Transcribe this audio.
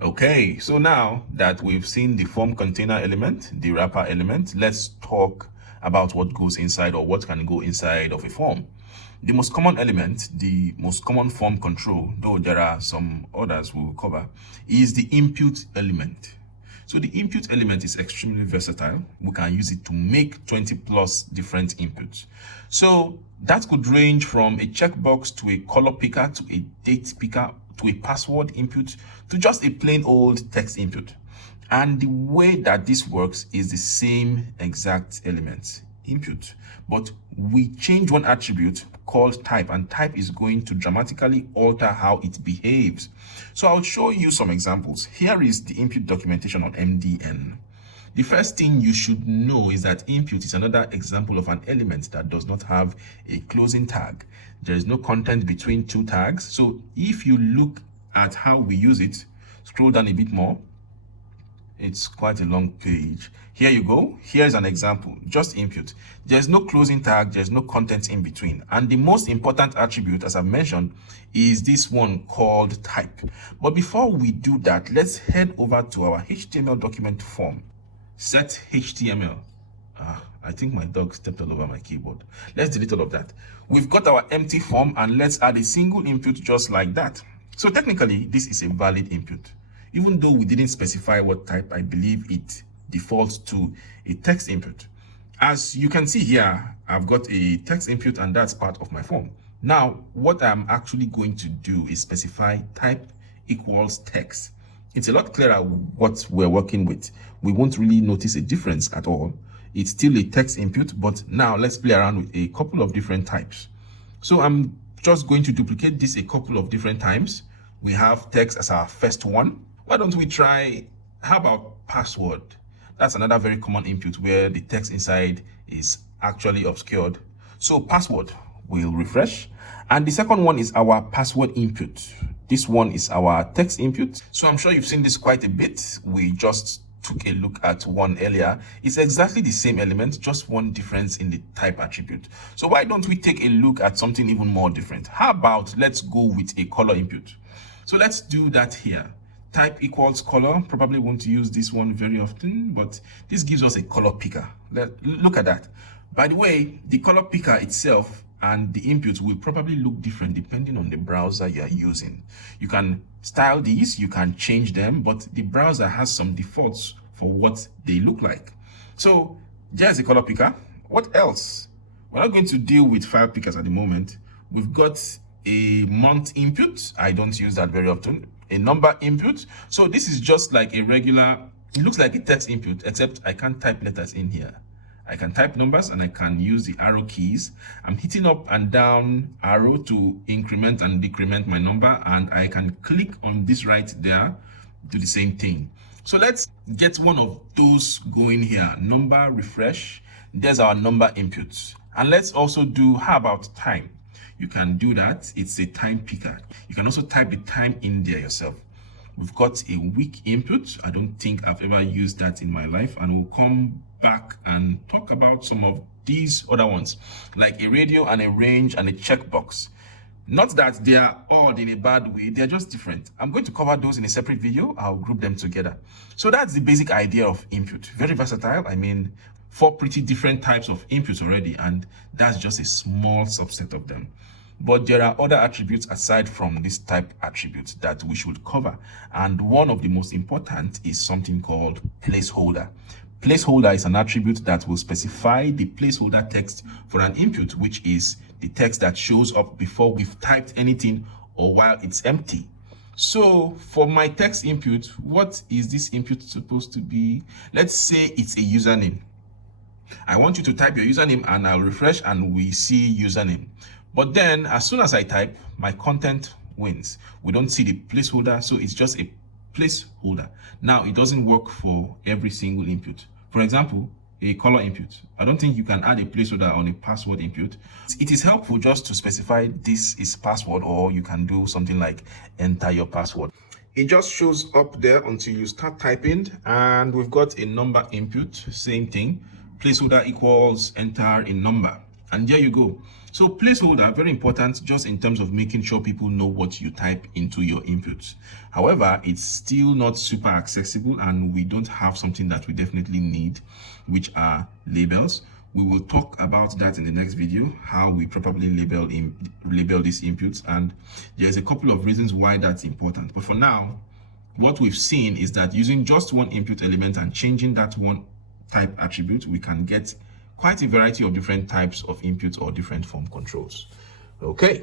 Okay, so now that we've seen the form container element, the wrapper element, let's talk about what goes inside or what can go inside of a form. The most common element, the most common form control, though there are some others we'll cover, is the input element. So the input element is extremely versatile. We can use it to make 20 plus different inputs. So that could range from a checkbox to a color picker to a date picker to a password input to just a plain old text input. And the way that this works is the same exact element, input, but we change one attribute called type, and type is going to dramatically alter how it behaves. So I'll show you some examples. Here is the input documentation on MDN. The first thing you should know is that input is another example of an element that does not have a closing tag. There is no content between two tags. So if you look at how we use it, scroll down a bit more. It's quite a long page. Here you go. Here's an example, just input. There's no closing tag, there's no content in between. And the most important attribute, as I mentioned, is this one called type. But before we do that, let's head over to our HTML document form. Set HTML. I think my dog stepped all over my keyboard. Let's delete all of that. We've got our empty form, and let's add a single input just like that. So technically, this is a valid input. Even though we didn't specify what type, I believe it defaults to a text input. As you can see here, I've got a text input, and that's part of my form. Now, what I'm actually going to do is specify type equals text. It's a lot clearer what we're working with. We won't really notice a difference at all. It's still a text input, but now let's play around with a couple of different types. So I'm just going to duplicate this a couple of different times. We have text as our first one. Why don't we try, how about password? That's another very common input where the text inside is actually obscured. So password, we'll refresh. And the second one is our password input. This one is our text input. So I'm sure you've seen this quite a bit. We just took a look at one earlier. It's exactly the same element, just one difference in the type attribute. So why don't we take a look at something even more different? How about let's go with a color input? So let's do that here. Type equals color. Probably won't use this one very often, but this gives us a color picker. Look at that. By the way, the color picker itself and the inputs will probably look different depending on the browser you are using. You can style these, you can change them, but the browser has some defaults for what they look like. So there's a color picker. What else? We're not going to deal with file pickers at the moment. We've got a month input. I don't use that very often. A number input. So this is just like a regular, it looks like a text input, except I can't type letters in here. I can type numbers and I can use the arrow keys. I'm hitting up and down arrow to increment and decrement my number, and I can click on this right there, do the same thing. So let's get one of those going here. Number, refresh. There's our number inputs. And let's also do, how about time? You can do that. It's a time picker. You can also type the time in there yourself. We've got a week input. I don't think I've ever used that in my life, and we'll come back and talk about some of these other ones, like a radio and a range and a checkbox. Not that they are odd in a bad way, they're just different. I'm going to cover those in a separate video. I'll group them together. So that's the basic idea of input. Very versatile. I mean, 4 pretty different types of inputs already, and that's just a small subset of them. But there are other attributes aside from this type attribute that we should cover. And one of the most important is something called placeholder. Placeholder is an attribute that will specify the placeholder text for an input, which is the text that shows up before we've typed anything or while it's empty. So for my text input, what is this input supposed to be? Let's say it's a username. I want you to type your username, and I'll refresh and we see username. But then as soon as I type, my content wins. We don't see the placeholder, so it's just a placeholder. Now it doesn't work for every single input. For example, a color input. I don't think you can add a placeholder on a password input. It is helpful just to specify this is password, or you can do something like enter your password. It just shows up there until you start typing, and we've got a number input, same thing. Placeholder equals enter a number. And there you go. So placeholder, very important just in terms of making sure people know what you type into your inputs. However, it's still not super accessible, and we don't have something that we definitely need, which are labels. We will talk about that in the next video, how we properly label these inputs, and there's a couple of reasons why that's important. But for now, what we've seen is that using just one input element and changing that one type attribute, we can get quite a variety of different types of inputs or different form controls. Okay.